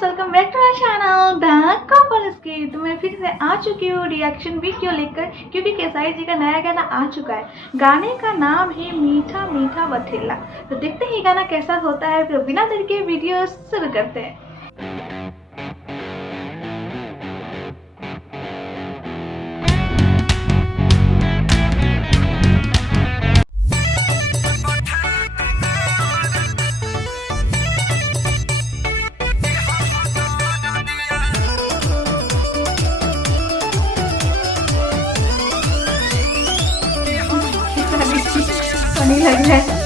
Guys, welcome bank two आवर channel द couples की। तो मैं फिर से आ चुकी हूँ रिएक्शन वीडियो लेकर, क्योंकि केसारी जी का नया गाना आ चुका है। गाने का नाम है मीठा मीठा बथेला। तो देखते हैं गाना कैसा होता है। फिर बिना देर के वीडियो शुरू करते हैं। फनी लग रहा है।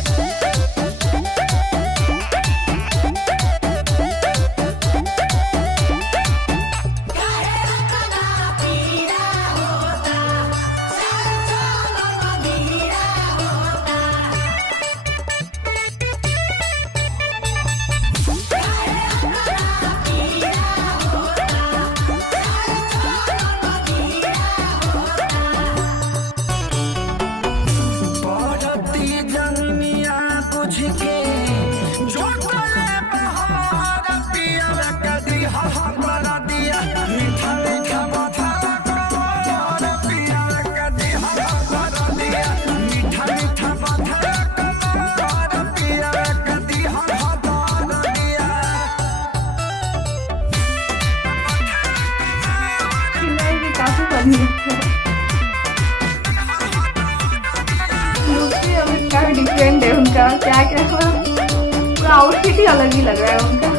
काफी फनी काफी डिफरेंट है उनका। क्या क्या पूरा आउटफिट ही अलग ही लग रहा है उनका।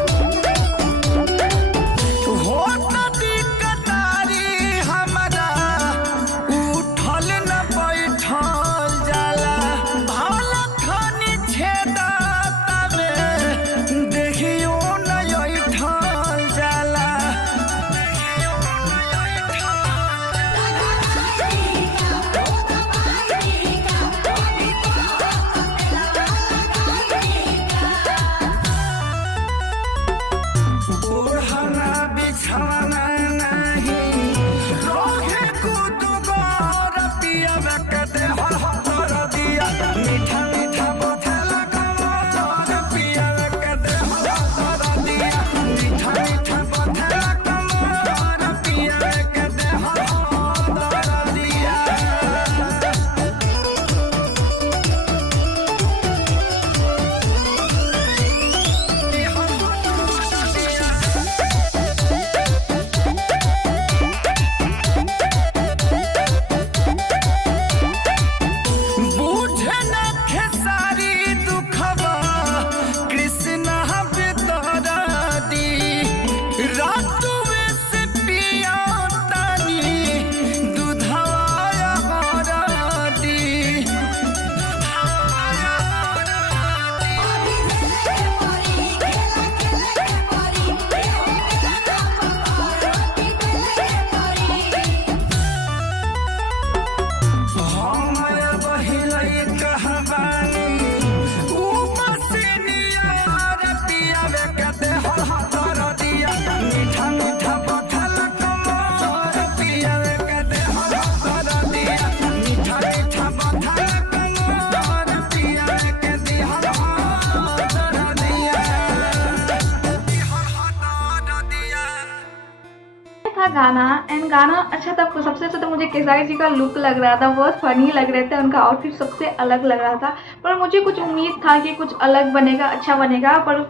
था गाना एंड गाना अच्छा था। सबसे अच्छा तो मुझे केसारी जी का लुक लग रहा था, बहुत फनी लग रहे थे। उनका आउटफिट सबसे अलग लग रहा था, पर मुझे कुछ उम्मीद था कि कुछ अलग बनेगा, अच्छा बनेगा। पर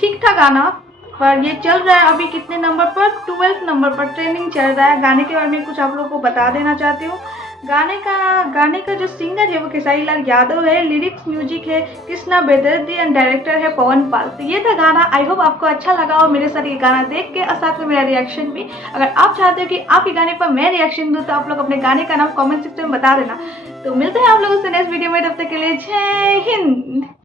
ठीक था गाना। पर ये चल रहा है अभी कितने नंबर पर, 12 नंबर पर ट्रेंडिंग चल रहा है। गाने के बारे में कुछ आप लोगों को बता देना चाहती हूँ। गाने का जो सिंगर है वो खेसारी लाल यादव है, लिरिक्स म्यूजिक है कृष्णा बेदर्दी एंड डायरेक्टर है पवन पाल। तो ये था गाना। आई होप आपको अच्छा लगा और मेरे साथ ये गाना देख के और साथ में मेरा रिएक्शन भी। अगर आप चाहते हो कि आपके गाने पर मैं रिएक्शन दूँ तो आप लोग अपने गाने का नाम कमेंट सेक्शन में बता देना। तो मिलते हैं आप लोगों से नेक्स्ट वीडियो में। तब तक के लिए जय हिंद।